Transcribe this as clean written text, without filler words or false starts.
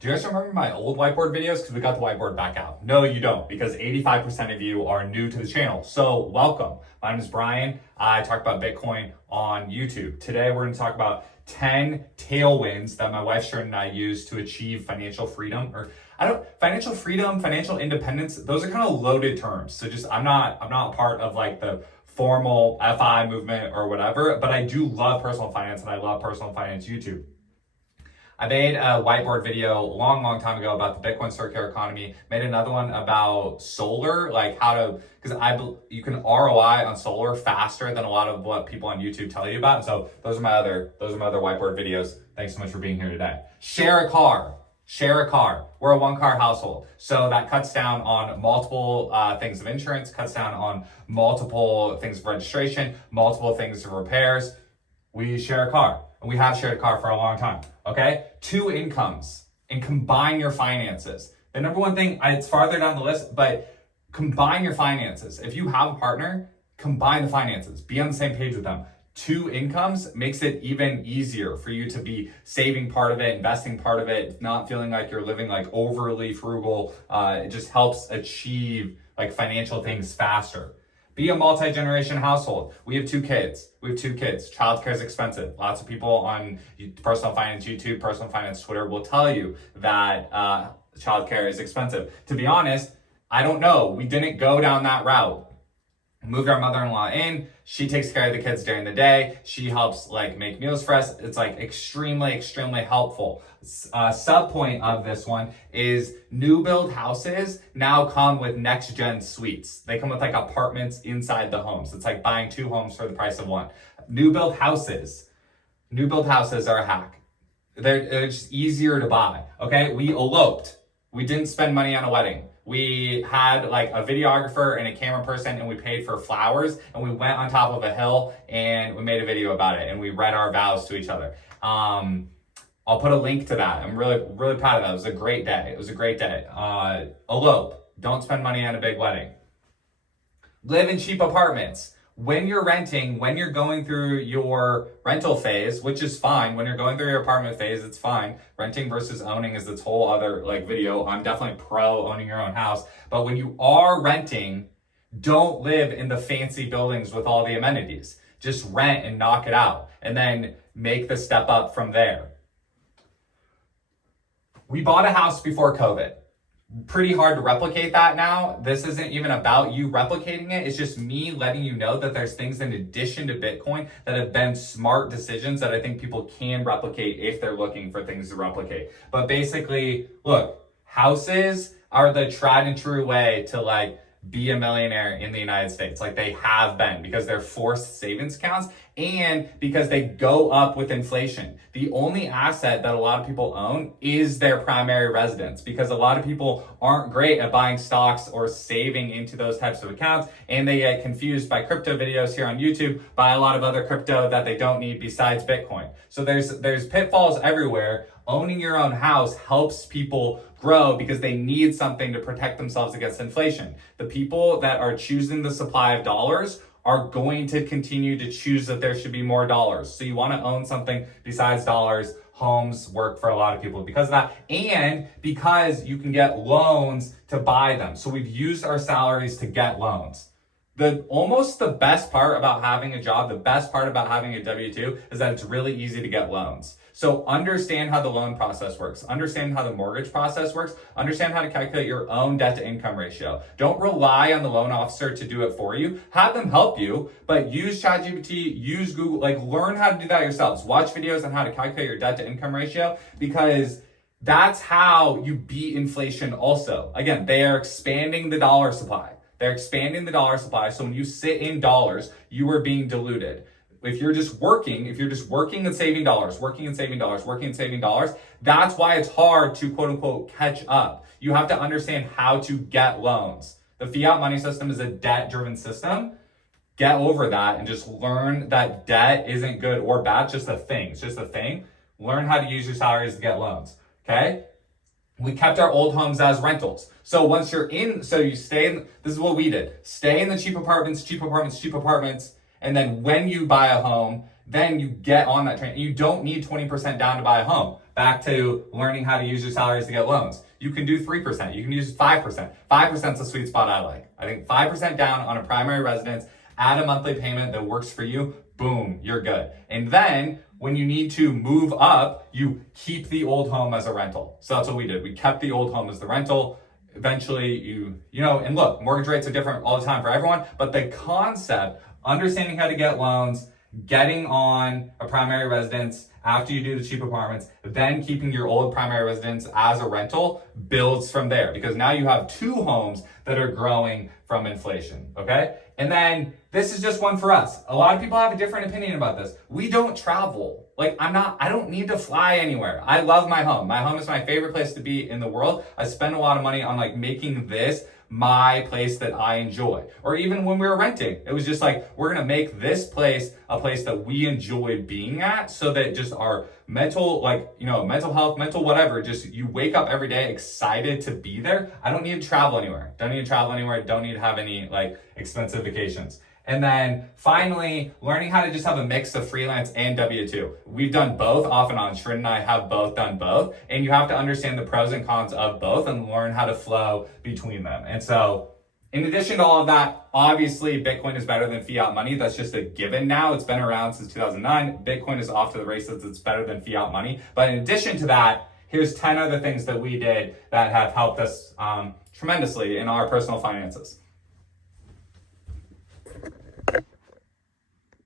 Do you guys remember my old whiteboard videos? Because we got the whiteboard back out. No, you don't, because 85% of you are new to the channel. So welcome. My name is Brian. I talk about Bitcoin on YouTube. Today, we're going to talk about 10 tailwinds that my wife Sharon and I use to achieve financial freedom, financial freedom, financial independence. Those are kind of loaded terms. So I'm not a part of like the formal FI movement or whatever, but I do love personal finance and I love personal finance YouTube. I made a whiteboard video a long time ago about the Bitcoin circular economy, made another one about solar, like how to, because you can ROI on solar faster than a lot of what people on YouTube tell you about. And so those are my other whiteboard videos. Thanks so much for being here today. Share a car. We're a one-car household. So that cuts down on multiple things of insurance, cuts down on multiple things of registration, multiple things of repairs. We share a car. And we have shared a car for a long time, okay? 2 incomes and combine your finances. The number one thing, it's farther down the list, but combine your finances. If you have a partner, combine the finances. Be on the same page with them. 2 incomes makes it even easier for you to be saving part of it, investing part of it, not feeling like you're living like overly frugal. It just helps achieve like financial things faster. Be a multi-generation household. We have 2 kids. Childcare is expensive. Lots of people on personal finance YouTube, personal finance Twitter will tell you that childcare is expensive. To be honest, I don't know. We didn't go down that route. Moved our mother-in-law in. She takes care of the kids during the day. She helps like make meals for us. It's like extremely helpful. Sub point of this one is new build houses now come with next gen suites. They come with like apartments inside the homes. It's like buying 2 homes for the price of 1. New build houses are a hack. They're just easier to buy. Okay, we eloped. We didn't spend money on a wedding. We had like a videographer and a camera person and we paid for flowers and we went on top of a hill and we made a video about it and we read our vows to each other. I'll put a link to that. I'm really proud of that. It was a great day. Elope. Don't spend money on a big wedding. Live in cheap apartments. When you're renting, when you're going through your rental phase, which is fine. When you're going through your apartment phase, it's fine. Renting versus owning is this whole other like video. I'm definitely pro owning your own house. But when you are renting, don't live in the fancy buildings with all the amenities. Just rent and knock it out. And then make the step up from there. We bought a house before COVID. Pretty hard to replicate that now. This isn't even about you replicating it. It's just me letting you know that there's things in addition to Bitcoin that have been smart decisions that I think people can replicate if they're looking for things to replicate. But basically, look, houses are the tried and true way to like be a millionaire in the United States. Like they have been because they're forced savings accounts and because they go up with inflation. The only asset that a lot of people own is their primary residence because a lot of people aren't great at buying stocks or saving into those types of accounts and they get confused by crypto videos here on YouTube by a lot of other crypto that they don't need besides Bitcoin. So there's pitfalls everywhere. Owning your own house helps people grow because they need something to protect themselves against inflation. The people that are choosing the supply of dollars are going to continue to choose that there should be more dollars. So you want to own something besides dollars. Homes work for a lot of people because of that and because you can get loans to buy them. So we've used our salaries to get loans. Almost the best part about having a job, the best part about having a W-2 is that it's really easy to get loans. So understand how the loan process works. Understand how the mortgage process works. Understand how to calculate your own debt to income ratio. Don't rely on the loan officer to do it for you. Have them help you, but use ChatGPT, use Google, like learn how to do that yourselves. Watch videos on how to calculate your debt to income ratio because that's how you beat inflation also. Again, they are expanding the dollar supply. They're expanding the dollar supply. So when you sit in dollars, you are being diluted. If you're just working and saving dollars, that's why it's hard to quote unquote catch up. You have to understand how to get loans. The fiat money system is a debt-driven system. Get over that and just learn that debt isn't good or bad. It's just a thing. It's just a thing. Learn how to use your salaries to get loans. Okay? We kept our old homes as rentals. So once you're in, so you stay in, this is what we did. Stay in the cheap apartments. And then when you buy a home, then you get on that train. You don't need 20% down to buy a home. back to learning how to use your salaries to get loans. You can do 3%, you can use 5%. 5% is the sweet spot I like. I think 5% down on a primary residence, add a monthly payment that works for you, boom, you're good. And then when you need to move up, you keep the old home as a rental. So that's what we did. We kept the old home as the rental. Eventually you know, and look, mortgage rates are different all the time for everyone, but the concept, understanding how to get loans, getting on a primary residence after you do the cheap apartments, then keeping your old primary residence as a rental builds from there, because now you have two homes that are growing from inflation, okay? And then this is just one for us. A lot of people have a different opinion about this. We don't travel. Like I don't need to fly anywhere. I love my home. My home is my favorite place to be in the world. I spend a lot of money on like making this my place that I enjoy. Or even when we were renting, it was just like, we're gonna make this place a place that we enjoy being at, so that just our mental, like, you know, mental health, mental whatever, just you wake up every day excited to be there. I don't need to travel anywhere. Don't need to travel anywhere. Don't need to have any like expensive vacations. And then finally, learning how to just have a mix of freelance and W-2. We've done both off and on. Shrin and I have both done both. And you have to understand the pros and cons of both and learn how to flow between them. And so in addition to all of that, obviously Bitcoin is better than fiat money. That's just a given now. It's been around since 2009. Bitcoin is off to the races. It's better than fiat money. But in addition to that, here's 10 other things that we did that have helped us tremendously in our personal finances.